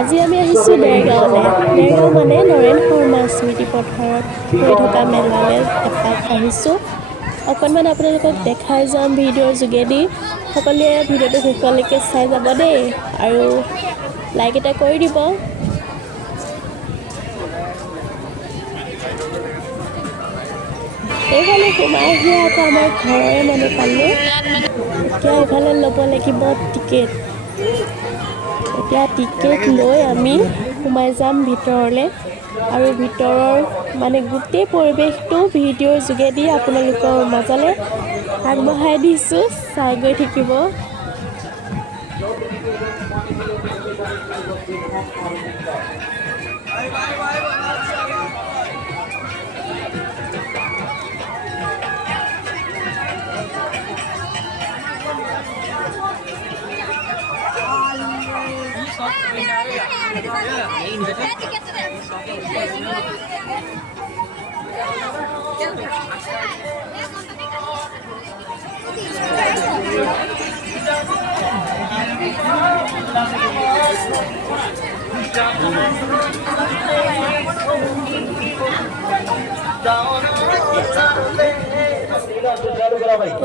আজি আমি আহিছোঁ দেৰগাঁৱলৈ। দেৰগাঁও মানে নৰেন শৰ্মা স্মৃতি পথাৰত হৈ থকা মেলালৈ এপাক আহিছোঁ। অকণমান আপোনালোকক দেখাই যাম ভিডিঅ'ৰ যোগেদি। সকলোৱে ভিডিঅ'টো শেষলৈকে চাই যাব দেই, আৰু লাইক এটা কৰি দিব। এইফালে সোমাই আহি আকৌ আমাৰ ঘৰৰে মানুহ পালোঁ। এতিয়া এইফালে ল'ব লাগিব টিকেট। এতিয়া টিকেট লৈ আমি সোমাই যাম ভিতৰলৈ, আৰু ভিতৰৰ মানে গোটেই পৰিৱেশটো ভিডিঅ'ৰ যোগেদি আপোনালোকৰ মাজলৈ আগবঢ়াই দিছোঁ, চাই গৈ থাকিব।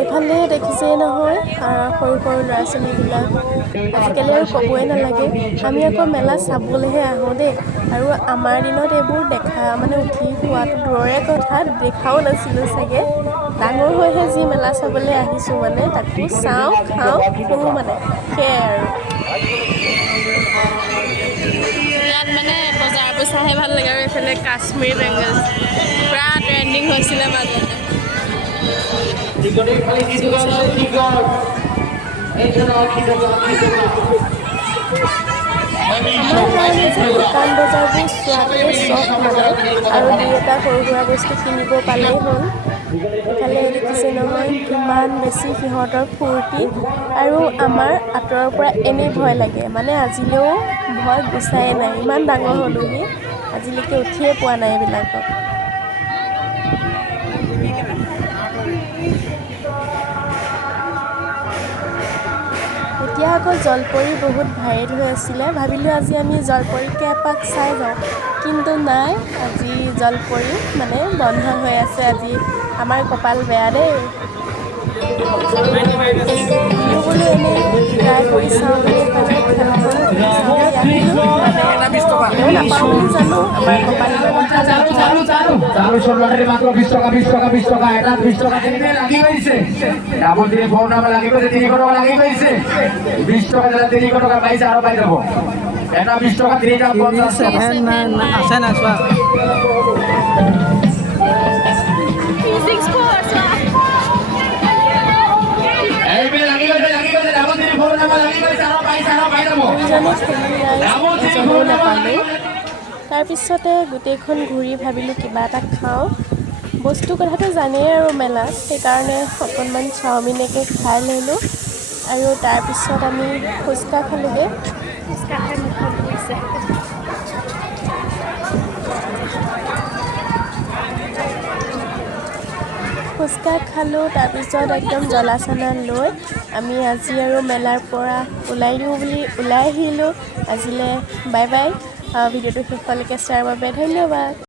এইফালে দেখিছেই নহয়, সৰু সৰু ল'ৰা ছোৱালীবিলাক। আজিকালি আৰু ক'বই নালাগে। আমি আকৌ মেলা চাবলৈহে আহোঁ দেই, আৰু আমাৰ দিনত এইবোৰ দেখা মানে উঠি খোৱাটো দূৰৰে কথা, দেখাও নাছিলোঁ চাগে। ডাঙৰ হৈহে যি মেলা চাবলৈ আহিছোঁ, মানে তাকো চাওঁ, খাওঁ, ফুৰোঁ, মানে সেয়াই আৰু। ইয়াত মানে বজাৰবোৰ চাইহে ভাল লাগে, আৰু এইফালে কাশ্মীৰ বেংগলছ পূৰা ট্ৰেণ্ডিং হৈছিলে মাজতে। আমাৰ কাৰণে যে দোকান বজাৰবোৰ চোৱাটোৱে চখ মানে, আৰু দুই এটা সৰু সুৰা বস্তু কিনিব পালেই হ'ল। ইফালে দেখিছে নহয় কিমান বেছি সিহঁতৰ ফূৰ্তি, আৰু আমাৰ আঁতৰৰ পৰা এনেই ভয় লাগে, মানে আজিলৈও ভয় গুচাই নাই। ইমান ডাঙৰ হ'লোহি, আজিলৈকে উঠিয়ে পোৱা নাই এইবিলাকত। এতিয়া আকৌ জলপৰী বহুত ভাইৰেল হৈ আছিলে, ভাবিলোঁ আজি আমি জলপৰীকে এপাক চাই যাওঁ, কিন্তু নাই, আজি জলপৰী মানে বন্ধ হৈ আছে। আজি আমাৰ কপাল বেয়া দেই। আমিও বোলো এনেই ট্ৰাই কৰি চাওঁ বুলি এইফালে খেলাখন চাওঁ বুলি আহিলোঁ, মানে এনেও নাপাওঁ বুলি জানো, আমাৰ কপাল ইমানো ভাল নহয়। এটা 20 টকা 3টা 50 আছে না চোৱা। এজনেও নাপালোঁ। তাৰপিছতে গোটেইখন ঘূৰি ভাবিলোঁ কিবা এটা খাওঁ। বস্তু কথাটো জানেই আৰু মেলাত, সেইকাৰণে অকণমান চাওমিনকে খাই ল'লোঁ, আৰু তাৰপিছত আমি ফুচকা খালোঁগৈ। ফুচকা খাই মুখত পৰিছে। ফুচকা খালোঁ, তাৰপিছত একদম জ্বলা চানা লৈ আমি আজি আৰু মেলাৰ পৰা ওলাই দিওঁ বুলি ওলাই আহিলোঁ। আজিলৈ বাই বাই। ভিডিঅ'টো শেষলৈকে চোৱাৰ বাবে ধন্যবাদ।